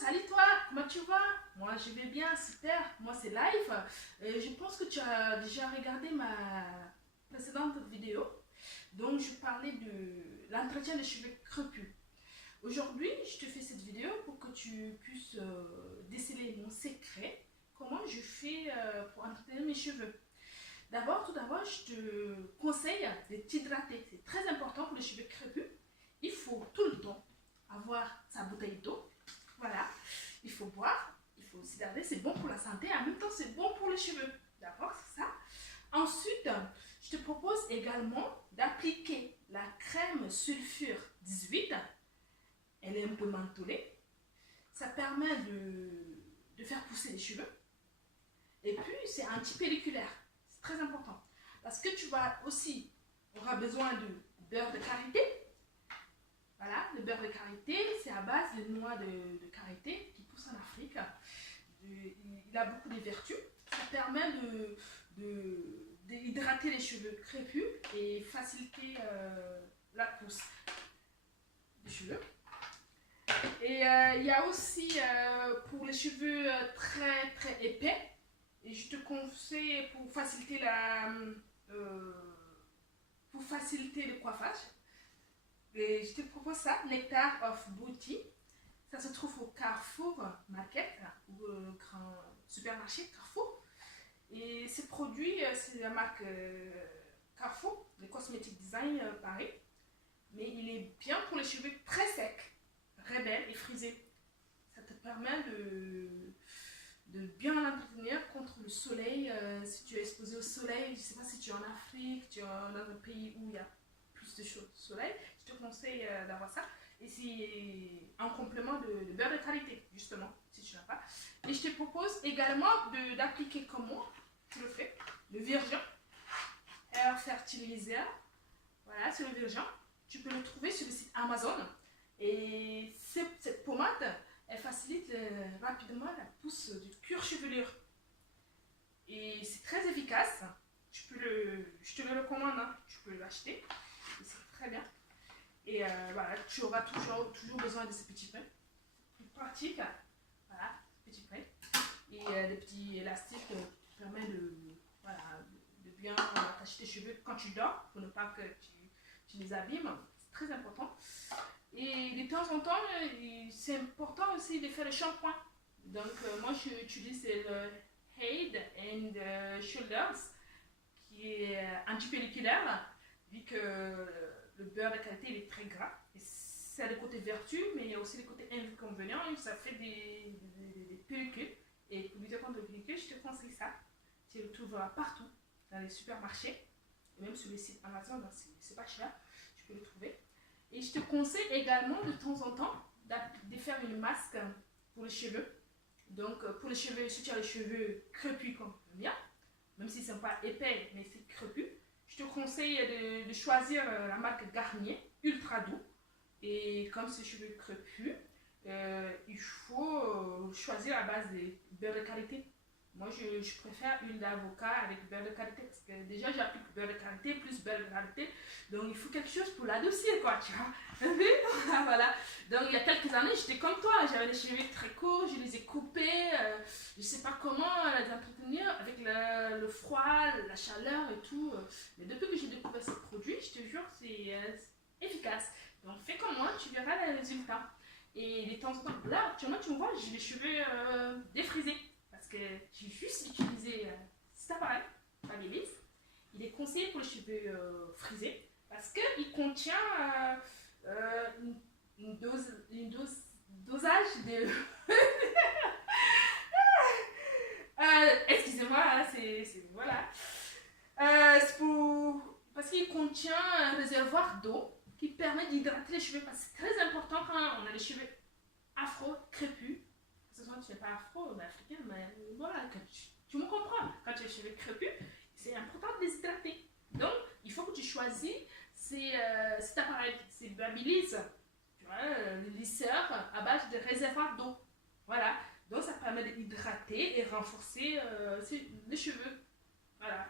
salut toi, comment tu vas? Moi je vais bien, super, moi c'est live. Je pense que tu as déjà regardé ma précédente vidéo. Donc je parlais de l'entretien des cheveux crépus. Aujourd'hui, je te fais cette vidéo pour que tu puisses déceler mon secret. Comment je fais pour entretenir mes cheveux. Tout d'abord, je te conseille de t'hydrater. C'est très important pour les cheveux crépus. Il faut tout le temps avoir sa bouteille d'eau. Voilà, il faut boire, il faut aussi garder, c'est bon pour la santé, en même temps c'est bon pour les cheveux. D'accord, c'est ça. Ensuite, je te propose également d'appliquer la crème sulfure 18. Elle est un peu mentholée. Ça permet de faire pousser les cheveux. Et puis, c'est anti-pelliculaire. C'est très important. Parce que tu vas aussi, auras besoin de beurre de karité. Voilà, le beurre de karité, c'est à base de noix de karité qui pousse en Afrique. Il a beaucoup de vertus. Ça permet d'hydrater les cheveux crépus et faciliter la pousse des cheveux. Et il y a aussi pour les cheveux très très épais, et je te conseille pour faciliter le coiffage. Et je te propose ça, Nectar of Beauty. Ça se trouve au Carrefour Market ou au grand supermarché Carrefour. Et ces produits, c'est la marque Carrefour, le Cosmetic Design Paris. Mais il est bien pour les cheveux très secs, rebelles et frisés. Ça te permet de bien l'entretenir contre le soleil. Si tu es exposé au soleil, je ne sais pas si tu es en Afrique, tu es dans un pays où il y a plus de soleil, je te conseille d'avoir ça. Et c'est en complément de beurre de karité, justement, si tu n'as pas. Et je te propose également d'appliquer comment tu le fais, le virgin, Air Fertilizer. Voilà, c'est le virgin. Tu peux le trouver sur le site Amazon. Et cette pommade, elle facilite rapidement la pousse du cuir chevelure. Et c'est très efficace. Je te le recommande, hein. Tu peux l'acheter. C'est très bien. Et voilà, tu auras toujours besoin de ces petits pains. Plus pratique. Voilà, petits pains. Et des petits élastiques qui permettent de bien attacher tes cheveux quand tu dors, pour ne pas que tu les abîmes. C'est très important. Et de temps en temps, c'est important aussi de faire le shampoing. Donc moi j'utilise le Head and Shoulders qui est anti-pelliculaire, vu que le beurre de qualité il est très gras. Et ça a des côtés vertus, mais il y a aussi des côtés inconvénients. Ça fait des pellicules. Et pour lutter contre les pellicules, je te conseille ça. Tu le trouveras partout, dans les supermarchés, et même sur les sites Amazon, c'est pas cher, tu peux le trouver. Et je te conseille également de temps en temps de faire une masque pour les cheveux. Donc pour les cheveux, si tu as les cheveux crépus comme le mien, même si ce n'est pas épais, mais c'est crépus, je te conseille de choisir la marque Garnier, ultra doux. Et comme c'est cheveux crépus, il faut choisir à base de beurre de karité. Moi, je préfère huile d'avocat avec beurre de karité parce que déjà, j'applique beurre de karité plus beurre de karité. Donc, il faut quelque chose pour l'adoucir, quoi, tu vois. Voilà. Donc, il y a quelques années, j'étais comme toi. J'avais les cheveux très courts, je les ai coupés. Je ne sais pas comment les entretenir avec le froid, la chaleur et tout. Mais depuis que j'ai découvert ces produits, je te jure, c'est efficace. Donc, fais comme moi, tu verras les résultats. Et de temps en temps, là, actuellement, tu me vois, j'ai les cheveux défrisés. Parce que j'ai juste utilisé cet appareil, Babyliss. Il est conseillé pour les cheveux frisés parce qu'il contient une dosage de... excusez-moi, hein, voilà. C'est parce qu'il contient un réservoir d'eau qui permet d'hydrater les cheveux. Parce que c'est très important quand on a les cheveux afro, crépus. Ce soit tu n'es pas afro, mais africain, mais voilà, tu me comprends. Quand tu as les cheveux crépus, c'est important de les hydrater. Donc, il faut que tu choisisses cet appareil, c'est Babyliss, tu vois, le lisseur à base de réservoir d'eau. Voilà, donc ça permet d'hydrater et renforcer les cheveux. Voilà,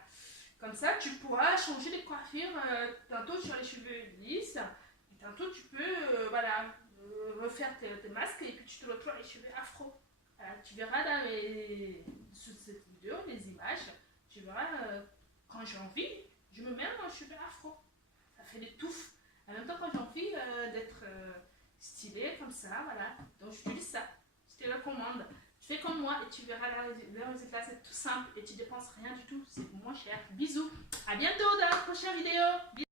comme ça, tu pourras changer de coiffure. Tantôt, tu as les cheveux lisses, et tantôt, tu peux, voilà, refaire tes masques et puis tu te retrouves les cheveux tu verras sous cette vidéo, les images, tu verras quand j'ai envie, je me mets un cheveu afro. Ça fait des touffes. En même temps, quand j'ai envie d'être stylée comme ça, voilà. Donc j'utilise ça. Je te le recommande. Tu fais comme moi et tu verras le résultat, c'est tout simple et tu dépenses rien du tout. C'est moins cher. Bisous. À bientôt dans la prochaine vidéo.